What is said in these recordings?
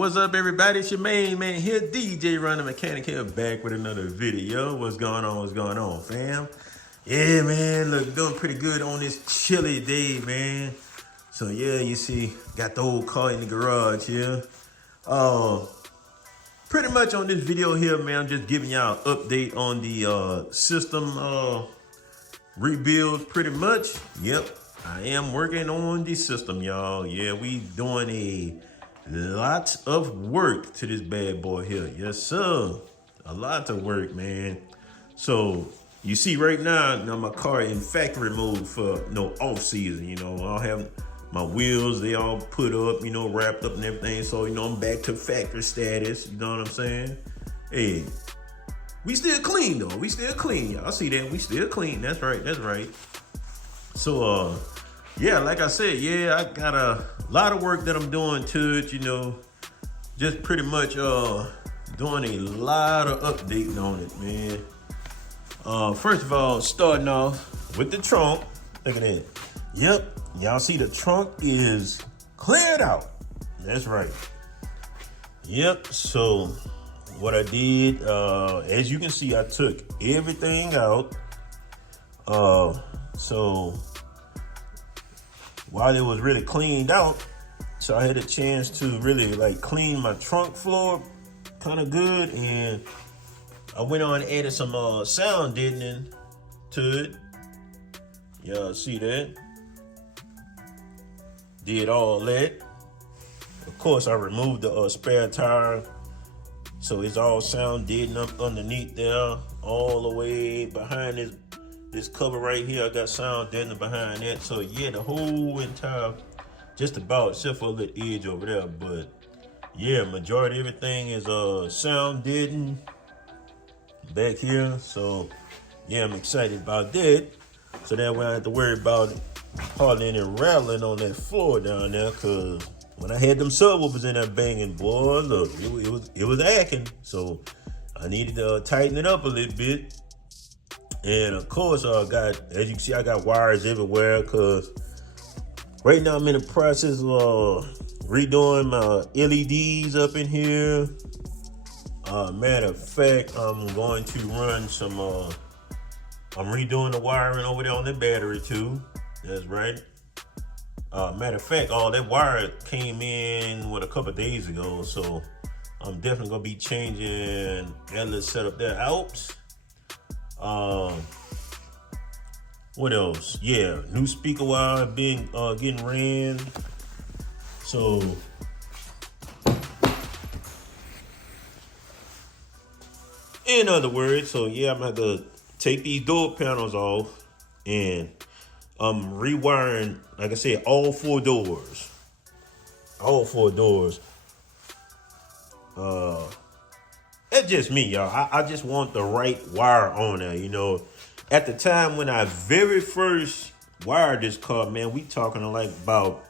What's up, everybody? It's your main man here, DJ Run the Mechanic here, back with another video. What's going on? What's going on, fam? Yeah, man, look, doing pretty good on this chilly day, man. So yeah, you see, got the old car in the garage here. Pretty much on this video here, man, I'm just giving y'all an update on the system rebuild. Pretty much, yep, I am working on the system, y'all. Yeah, we doing a lot of work to this bad boy here. Yes, sir. A lot of work, man. So you see right now, my car in factory mode for off season. You know, I'll have my wheels, they all put up, wrapped up and everything. So, I'm back to factory status. You know what I'm saying? Hey, we still clean though. We still clean. Y'all see that? We still clean. That's right. That's right. So, yeah, like I said, yeah, I got a lot of work that I'm doing to it, just pretty much doing a lot of updating on it, man. First of all, starting off with the trunk. Look at that. Yep, y'all see the trunk is cleared out. That's right. Yep, so what I did, as you can see, I took everything out. So while it was really cleaned out, so I had a chance to really clean my trunk floor kind of good, and I went on and added some sound deadening to it. Y'all see that? Did all that. Of course, I removed the spare tire, so it's all sound deadening up underneath there, all the way behind this cover right here. I got sound deadening behind that. So yeah, the whole entire, just about, except for a little edge over there, but yeah, majority everything is sound deadened back here. So yeah, I'm excited about that. So that way I don't have to worry about hardly any rattling on that floor down there, cause when I had them subwoofers in there banging, boy, look, it was acting. So I needed to tighten it up a little bit. And of course, as you can see, I got wires everywhere, cause right now I'm in the process of redoing my LEDs up in here. Matter of fact, I'm going to run some, I'm redoing the wiring over there on the battery too. That's right. Matter of fact, all that wire came in a couple days ago, so I'm definitely gonna be changing that little setup there out. What else? Yeah, new speaker wire being getting ran. So in other words, so yeah, I'm gonna have to take these door panels off, and I'm rewiring, like I said, all four doors. All four doors. That's just me, y'all. I just want the right wire on there, At the time when I very first wired this car, man, we talking about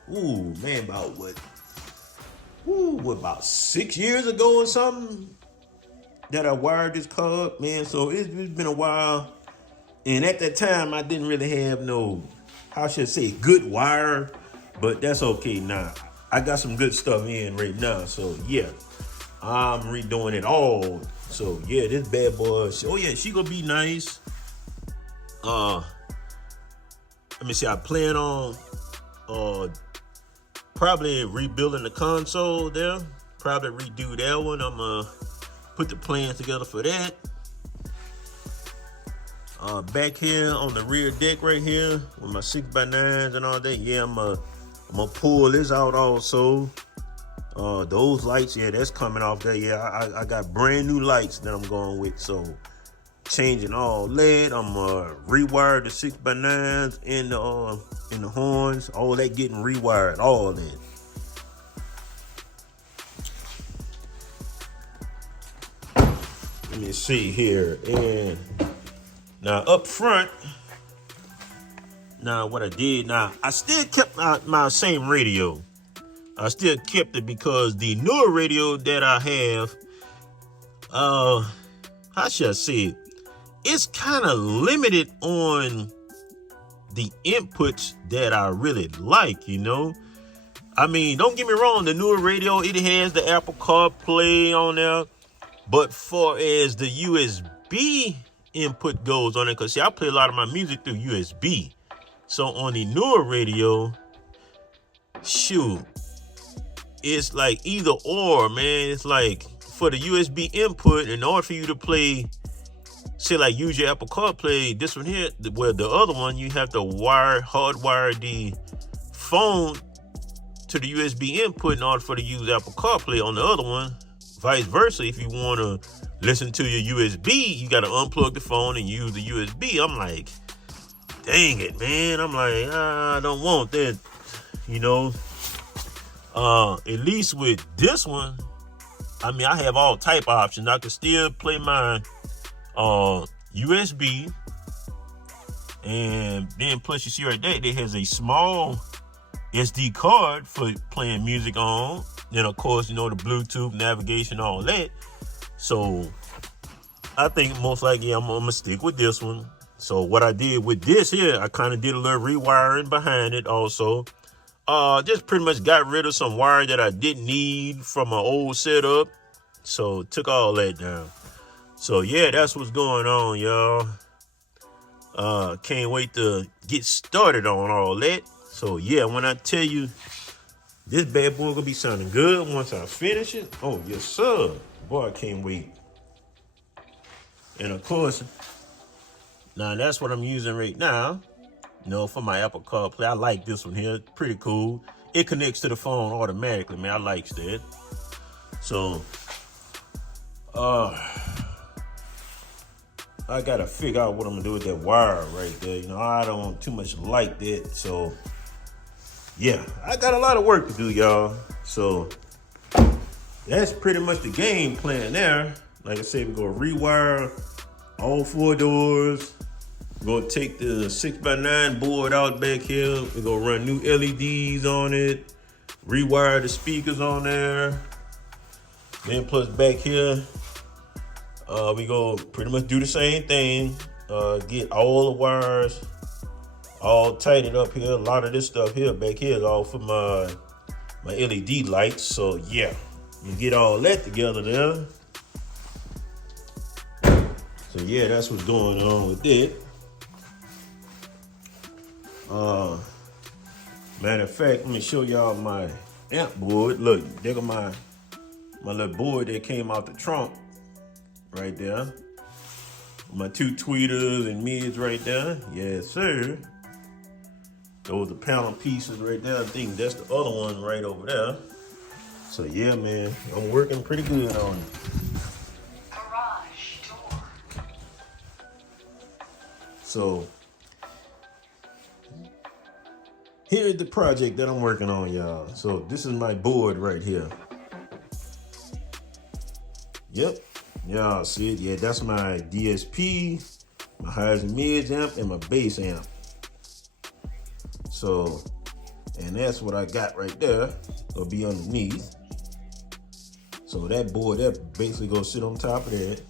about 6 years ago or something that I wired this car up, man. So it's been a while. And at that time, I didn't really have good wire, but that's okay now. I got some good stuff in right now. So yeah, I'm redoing it all. So yeah, this bad boy, oh yeah, she gonna be nice. Let me see, I plan on probably rebuilding the console there. Probably redo that one. I'm gonna put the plans together for that. Back here on the rear deck right here with my 6x9s and all that, yeah, I'm gonna pull this out also. Those lights, yeah, that's coming off there. Yeah, I got brand new lights that I'm going with, so changing all that. I'm rewire the 6x9s in the horns, all that getting rewired, all that. Let me see here, and now up front, what I did, I still kept my same radio. I still kept it because the newer radio that I have, how should I say it? It's kind of limited on the inputs that I really like, I mean, don't get me wrong, the newer radio, it has the Apple CarPlay on there. But far as the USB input goes on it, because see, I play a lot of my music through USB. So on the newer radio, shoot, it's like either or, man. It's like for the USB input, in order for you to play, say like use your Apple CarPlay, this one here, where the other one, you have to hardwire the phone to the USB input in order for to use Apple CarPlay. On the other one, vice versa, if you want to listen to your USB, you got to unplug the phone and use the USB. I'm like, dang it, man. I'm like, I don't want that, you know. At least with this one, I mean, I have all type of options. I can still play my USB, and then plus you see right there, it has a small SD card for playing music on. Then of course, you know, the Bluetooth navigation, all that. So I think most likely I'm gonna stick with this one. So what I did with this here, I kind of did a little rewiring behind it also. Just pretty much got rid of some wire that I didn't need from my old setup. So took all that down. So yeah, that's what's going on, y'all. Can't wait to get started on all that. So yeah, when I tell you this bad boy gonna be sounding good once I finish it. Oh yes, sir. Boy, I can't wait. And of course, now that's what I'm using right now. You know, for my Apple CarPlay. I like this one here. Pretty cool. It connects to the phone automatically, man. I like that. So I gotta figure out what I'm gonna do with that wire right there. You know, I don't too much like that. So yeah, I got a lot of work to do, y'all. So that's pretty much the game plan there. Like I said, we're gonna rewire all 4 doors. We're gonna take the 6x9 board out back here. We're gonna run new LEDs on it, rewire the speakers on there. Then plus back here, we go pretty much do the same thing. Get all the wires all tightened up here. A lot of this stuff here back here is all for my LED lights. So yeah, you get all that together there. So yeah, that's what's going on with it. Matter of fact, let me show y'all my amp board. Look, there go my little board that came out the trunk right there. My 2 tweeters and mids right there. Yes, sir. Those are panel pieces right there. I think that's the other one right over there. So yeah, man, I'm working pretty good on it. Garage door. So here's the project that I'm working on, y'all. So this is my board right here. Yep, y'all see it? Yeah, that's my DSP, my highs and mids amp, and my bass amp. So, and that's what I got right there. It'll be underneath. So that board, that basically gonna sit on top of that.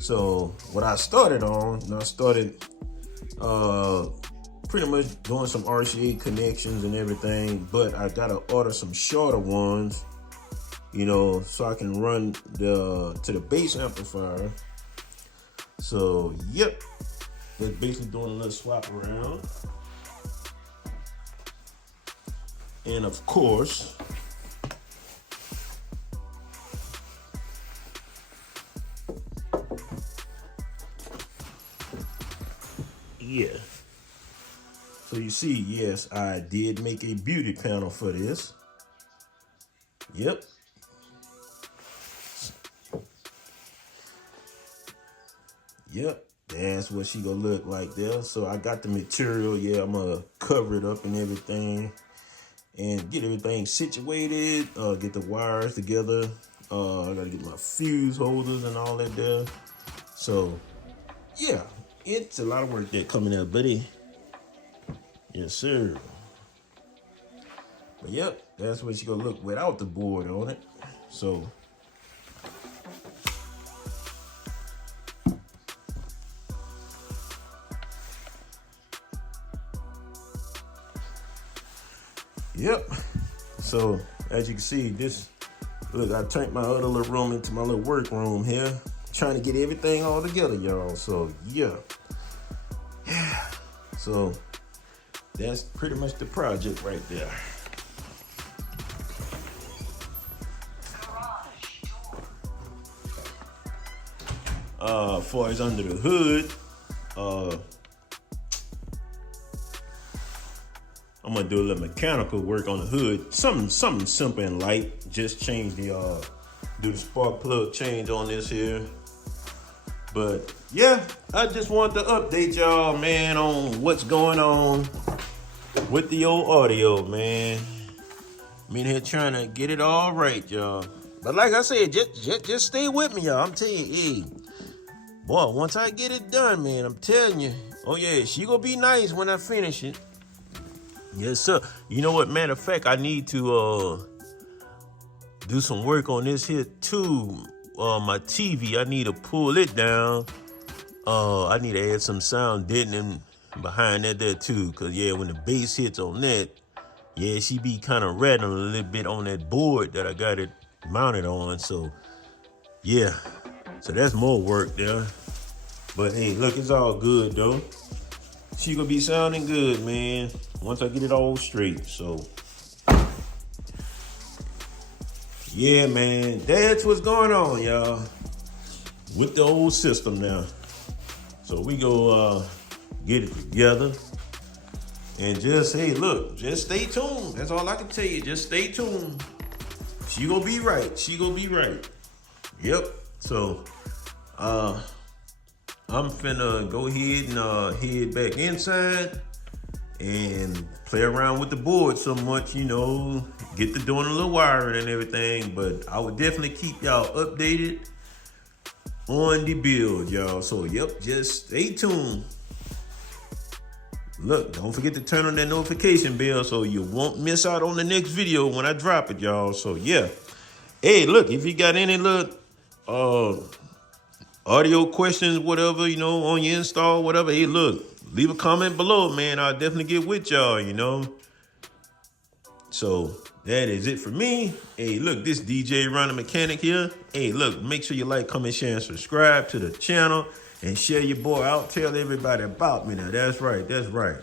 So what I started on, I started pretty much doing some RCA connections and everything, but I gotta order some shorter ones, you know, so I can run to the bass amplifier. So yep, that's basically doing a little swap around. And of course, yeah. So you see, yes, I did make a beauty panel for this. Yep. Yep, that's what she gonna look like there. So I got the material. Yeah, I'm gonna cover it up and everything and get everything situated, get the wires together. I gotta get my fuse holders and all that there. So yeah, it's a lot of work there coming up, buddy. Yes, sir. But yep, that's what she gonna look without the board on it. So yep, So as you can see, look, I turned my other little room into my little work room here, trying to get everything all together, y'all. So yeah. So that's pretty much the project right there. As far as under the hood, I'm gonna do a little mechanical work on the hood. Something simple and light. Just change do the spark plug change on this here. But yeah, I just wanted to update y'all, man, on what's going on with the old audio, man. I'm in here trying to get it all right, y'all. But like I said, just stay with me, y'all. I'm telling you, hey, boy, once I get it done, man, I'm telling you. Oh yeah, she gonna be nice when I finish it. Yes, sir. You know what? Matter of fact, I need to do some work on this here too. My TV, I need to pull it down. I need to add some sound deadening behind that there too. Cause yeah, when the bass hits on that, yeah, she be kind of rattling a little bit on that board that I got it mounted on. So yeah, so that's more work there. But hey, look, it's all good though. She gonna be sounding good, man, once I get it all straight. So yeah, man, that's what's going on, y'all, with the old system now. So we go get it together and just, hey, look, just stay tuned. That's all I can tell you. Just stay tuned. She gonna be right. She gonna be right. Yep. So I'm finna go ahead and head back inside and play around with the board so much, you know, get to doing a little wiring and everything. But I would definitely keep y'all updated on the build, y'all. So yep, just stay tuned. Look, don't forget to turn on that notification bell so you won't miss out on the next video when I drop it, y'all. So yeah. Hey, look, if you got any little audio questions, whatever, you know, on your install, whatever, hey, look, leave a comment below, man. I'll definitely get with y'all, you know. So that is it for me. Hey, look, this DJ Ronnie Mechanic here. Hey, look, make sure you like, comment, share, and subscribe to the channel and share your boy out. Tell everybody about me now. That's right. That's right.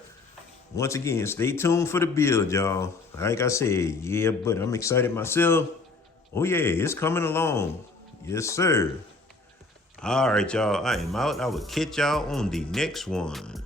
Once again, stay tuned for the build, y'all. Like I said, yeah, but I'm excited myself. Oh, yeah, it's coming along. Yes, sir. All right, y'all. I am out. I will catch y'all on the next one.